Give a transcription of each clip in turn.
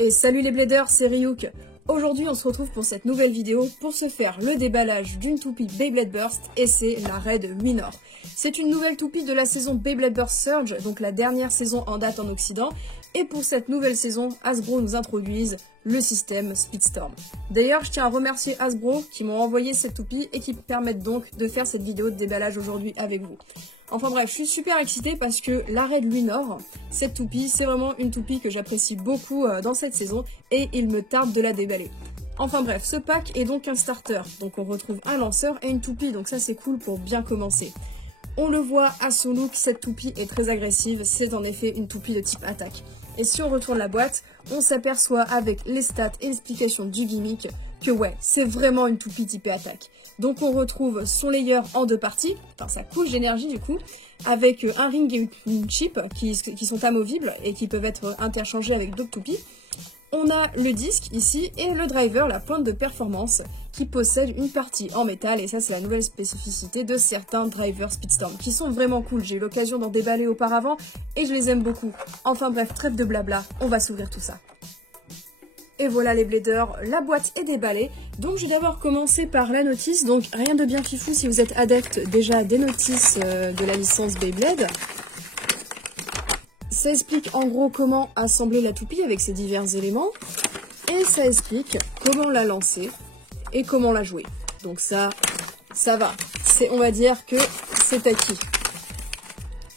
Et salut les bladers, c'est Ryuk. Aujourd'hui on se retrouve pour cette nouvelle vidéo pour se faire le déballage d'une toupie Beyblade Burst et c'est la Red Luinor. C'est une nouvelle toupie de la saison Beyblade Burst Surge, donc la dernière saison en date en Occident. Et pour cette nouvelle saison, Hasbro nous introduise le système Speedstorm. D'ailleurs, je tiens à remercier Hasbro qui m'ont envoyé cette toupie et qui me permettent donc de faire cette vidéo de déballage aujourd'hui avec vous. Enfin bref, je suis super excitée parce que la Red Luinor, cette toupie, c'est vraiment une toupie que j'apprécie beaucoup dans cette saison et il me tarde de la déballer. Enfin bref, ce pack est donc un starter, donc on retrouve un lanceur et une toupie, donc ça c'est cool pour bien commencer. On le voit à son look, cette toupie est très agressive, c'est en effet une toupie de type attaque. Et si on retourne la boîte, on s'aperçoit avec les stats et l'explication du gimmick que ouais, c'est vraiment une toupie typée attaque. Donc on retrouve son layer en deux parties, enfin sa couche d'énergie du coup, avec un ring et une chip qui sont amovibles et qui peuvent être interchangés avec d'autres toupies. On a le disque ici et le driver, la pointe de performance, qui possède une partie en métal et ça c'est la nouvelle spécificité de certains drivers Speedstorm qui sont vraiment cool. J'ai eu l'occasion d'en déballer auparavant et je les aime beaucoup. Enfin bref, trêve de blabla, on va s'ouvrir tout ça. Et voilà les bladers, la boîte est déballée. Donc je vais d'abord commencer par la notice, donc rien de bien fifou si vous êtes adepte déjà des notices de la licence Beyblade. Ça explique en gros comment assembler la toupie avec ses divers éléments. Et ça explique comment la lancer et comment la jouer. Donc ça va. On va dire que c'est acquis.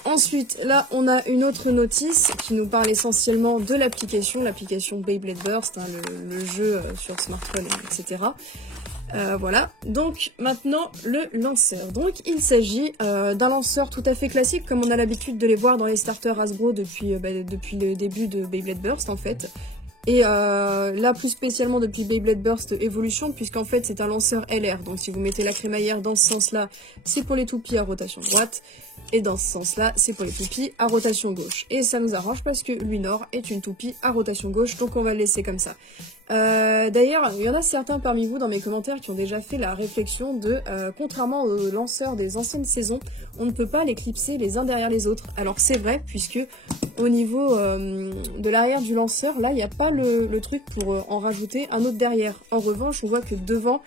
Ensuite, là, on a une autre notice qui nous parle essentiellement de l'application Beyblade Burst, hein, le jeu sur smartphone, etc. Voilà, donc maintenant le lanceur. Donc il s'agit d'un lanceur tout à fait classique comme on a l'habitude de les voir dans les starters Hasbro depuis le début de Beyblade Burst en fait. Et là plus spécialement depuis Beyblade Burst Evolution puisqu'en fait c'est un lanceur LR. Donc si vous mettez la crémaillère dans ce sens-là, c'est pour les toupies à rotation droite. Et dans ce sens-là, c'est pour les toupies à rotation gauche. Et ça nous arrange parce que Luinor est une toupie à rotation gauche, donc on va le laisser comme ça. D'ailleurs, il y en a certains parmi vous dans mes commentaires qui ont déjà fait la réflexion de, contrairement aux lanceurs des anciennes saisons, on ne peut pas les clipser les uns derrière les autres. Alors c'est vrai, puisque au niveau de l'arrière du lanceur, là, il n'y a pas le truc pour en rajouter un autre derrière. En revanche, on voit que devant,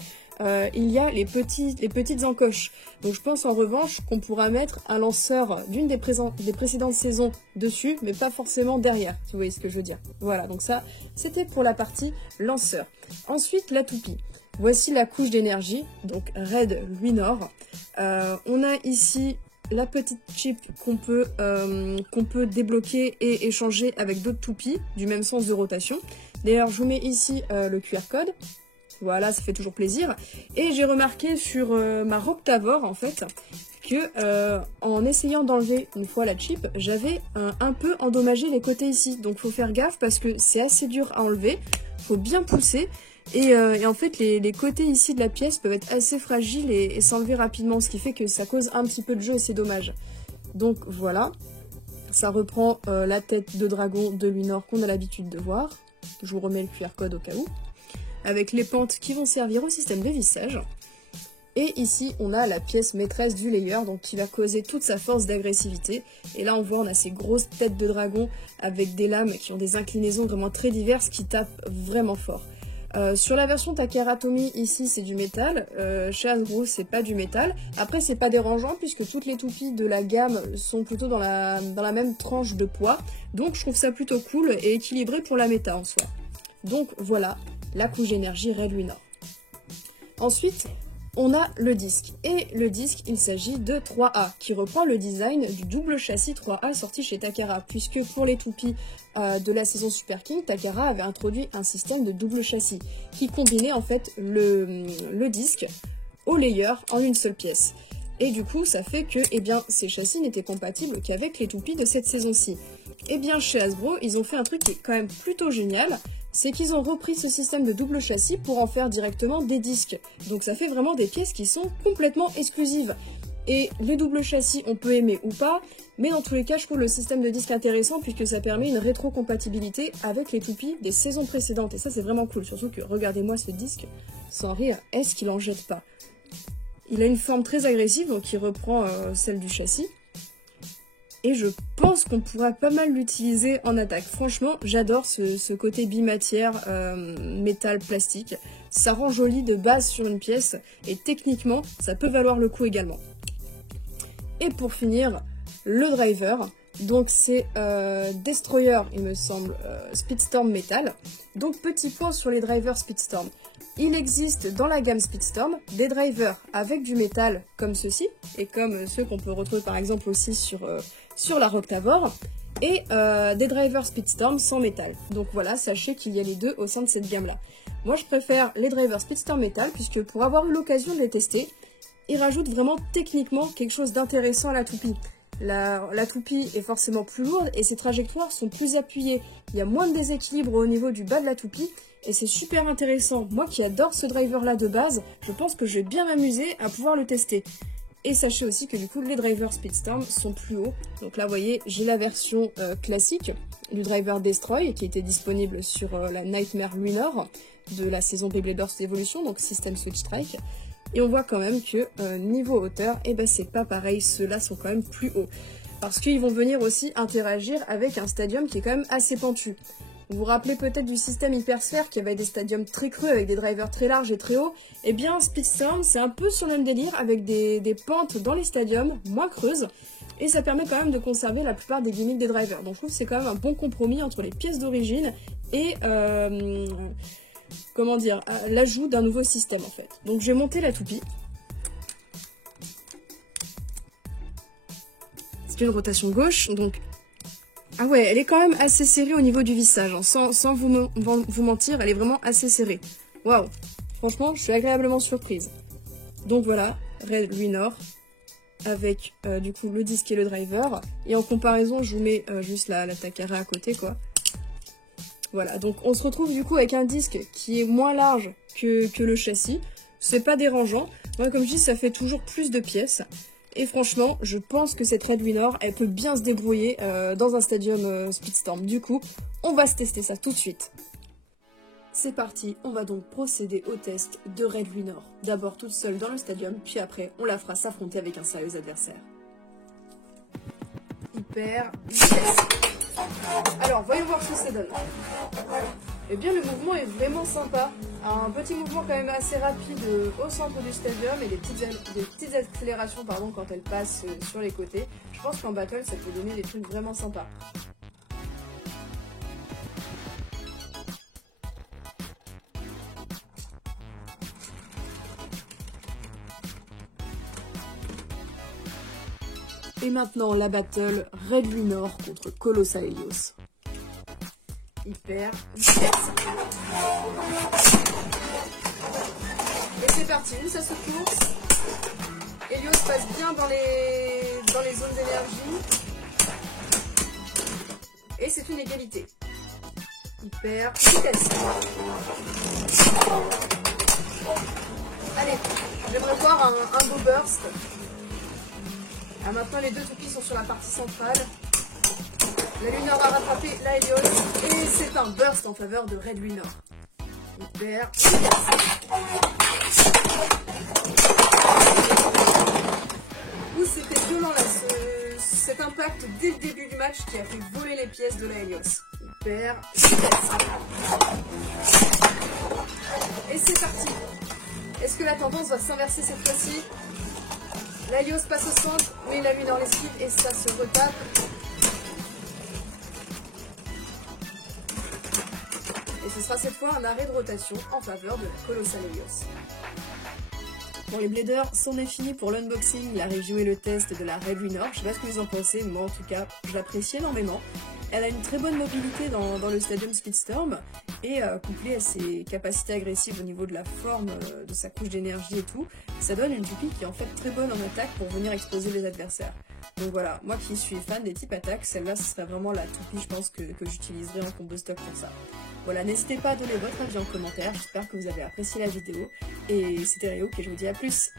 il y a les petites encoches. Donc je pense en revanche qu'on pourra mettre un lanceur d'une des précédentes saisons dessus, mais pas forcément derrière, si vous voyez ce que je veux dire. Voilà, donc ça, c'était pour la partie lanceur. Ensuite, la toupie. Voici la couche d'énergie, donc Red Luinor. On a ici la petite chip qu'on peut débloquer et échanger avec d'autres toupies du même sens de rotation. D'ailleurs, je vous mets ici le QR code. Voilà, ça fait toujours plaisir. Et j'ai remarqué sur ma Roctavor, en fait, que en essayant d'enlever une fois la chip, j'avais un peu endommagé les côtés ici. Donc faut faire gaffe parce que c'est assez dur à enlever. Faut bien pousser. Et en fait, les côtés ici de la pièce peuvent être assez fragiles et s'enlever rapidement. Ce qui fait que ça cause un petit peu de jeu et c'est dommage. Donc voilà. Ça reprend la tête de dragon de Luinor qu'on a l'habitude de voir. Je vous remets le QR code au cas où. Avec les pentes qui vont servir au système de vissage. Et ici, on a la pièce maîtresse du layer, donc qui va causer toute sa force d'agressivité. Et là, on voit, on a ces grosses têtes de dragon avec des lames qui ont des inclinaisons vraiment très diverses qui tapent vraiment fort. Sur la version Takara Tomy, ici, c'est du métal. Chez Hasbro, c'est pas du métal. Après, c'est pas dérangeant puisque toutes les toupies de la gamme sont plutôt dans la même tranche de poids. Donc, je trouve ça plutôt cool et équilibré pour la méta en soi. Donc, voilà. La couche d'énergie Red Luinor. Ensuite, on a le disque. Et le disque, il s'agit de 3A, qui reprend le design du double châssis 3A sorti chez Takara, puisque pour les toupies de la saison Super King, Takara avait introduit un système de double châssis, qui combinait en fait le disque au layer en une seule pièce. Et du coup, ça fait que ces châssis n'étaient compatibles qu'avec les toupies de cette saison-ci. Et bien, chez Hasbro, ils ont fait un truc qui est quand même plutôt génial, c'est qu'ils ont repris ce système de double châssis pour en faire directement des disques. Donc ça fait vraiment des pièces qui sont complètement exclusives. Et les doubles châssis, on peut aimer ou pas, mais dans tous les cas, je trouve le système de disque intéressant puisque ça permet une rétrocompatibilité avec les toupies des saisons précédentes. Et ça, c'est vraiment cool. Surtout que, regardez-moi ce disque, sans rire, est-ce qu'il en jette pas? Il a une forme très agressive, donc il reprend celle du châssis. Et je pense qu'on pourra pas mal l'utiliser en attaque. Franchement, j'adore ce côté bimatière, métal, plastique. Ça rend joli de base sur une pièce. Et techniquement, ça peut valoir le coup également. Et pour finir, le driver. Donc c'est Destroyer, il me semble, Speedstorm Metal. Donc petit point sur les drivers Speedstorm. Il existe dans la gamme Speedstorm des drivers avec du métal comme ceux-ci, et comme ceux qu'on peut retrouver par exemple aussi sur la Rock Tavor, et des drivers Speedstorm sans métal. Donc voilà, sachez qu'il y a les deux au sein de cette gamme-là. Moi je préfère les drivers Speedstorm Metal, puisque pour avoir eu l'occasion de les tester, ils rajoutent vraiment techniquement quelque chose d'intéressant à la toupie. La toupie est forcément plus lourde et ses trajectoires sont plus appuyées. Il y a moins de déséquilibre au niveau du bas de la toupie et c'est super intéressant. Moi qui adore ce driver là de base, je pense que je vais bien m'amuser à pouvoir le tester. Et sachez aussi que du coup les drivers Speedstorm sont plus hauts. Donc là vous voyez, j'ai la version classique du driver Destroy qui était disponible sur la Nightmare Lunar de la saison Beyblade Burst Evolution, donc System Switch Strike. Et on voit quand même que niveau hauteur, eh ben c'est pas pareil, ceux-là sont quand même plus hauts. Parce qu'ils vont venir aussi interagir avec un stadium qui est quand même assez pentu. Vous vous rappelez peut-être du système Hypersphère qui avait des stadiums très creux avec des drivers très larges et très hauts. Eh bien Speedstorm c'est un peu sur le même délire avec des pentes dans les stadiums moins creuses. Et ça permet quand même de conserver la plupart des gimmicks des drivers. Donc je trouve que c'est quand même un bon compromis entre les pièces d'origine et... comment dire, l'ajout d'un nouveau système en fait. Donc j'ai monté la toupie. C'est une rotation gauche, donc... Ah ouais, elle est quand même assez serrée au niveau du vissage, hein. Sans vous mentir, elle est vraiment assez serrée. Waouh, franchement, je suis agréablement surprise. Donc voilà, Red Lunar, avec du coup le disque et le driver. Et en comparaison, je vous mets juste la Takara à côté, quoi. Voilà, donc on se retrouve du coup avec un disque qui est moins large que le châssis. C'est pas dérangeant. Moi, comme je dis, ça fait toujours plus de pièces. Et franchement, je pense que cette Red Lunar, elle peut bien se débrouiller dans un stadium Speedstorm. Du coup, on va se tester ça tout de suite. C'est parti, on va donc procéder au test de Red Lunar. D'abord toute seule dans le stadium, puis après, on la fera s'affronter avec un sérieux adversaire. Hyper vitesse. Alors, voyons voir ce que ça donne. Eh bien, le mouvement est vraiment sympa. Un petit mouvement quand même assez rapide au centre du stadium et des petites accélérations quand elle passe sur les côtés. Je pense qu'en battle, ça peut donner des trucs vraiment sympas. Et maintenant, la battle Red Lunar contre Colossal Helios. Hyper vitesse. Et c'est parti, ça se course. Helios passe bien dans les zones d'énergie. Et c'est une égalité. Hyper vitesse. Allez, j'aimerais voir un beau burst. Ah, maintenant les deux toupies sont sur la partie centrale. La Lunar a rattrapé la Helios et c'est un burst en faveur de Red Lunar. Hyper vitesse. Ouh, c'était violent là, cet impact dès le début du match qui a fait voler les pièces de la Helios. Hyper vitesse. Et c'est parti. Est-ce que la tendance va s'inverser cette fois-ci? La Helios passe au centre, mais la Lunar l'esquive et ça se retape. Et ce sera cette fois un arrêt de rotation en faveur de la Colossal Helios. Bon, les bladers, c'en est fini pour l'unboxing, la review et le test de la Red Lunar. Je sais pas ce que vous en pensez, moi en tout cas, je l'apprécie énormément. Elle a une très bonne mobilité dans le stadium Speedstorm et couplée à ses capacités agressives au niveau de la forme de sa couche d'énergie et tout, ça donne une toupie qui est en fait très bonne en attaque pour venir exploser les adversaires. Donc voilà, moi qui suis fan des types attaques, celle-là ce serait vraiment la toupie je pense que j'utiliserai en combo stock pour ça. Voilà, n'hésitez pas à donner votre avis en commentaire, j'espère que vous avez apprécié la vidéo et c'était Rio et je vous dis à plus.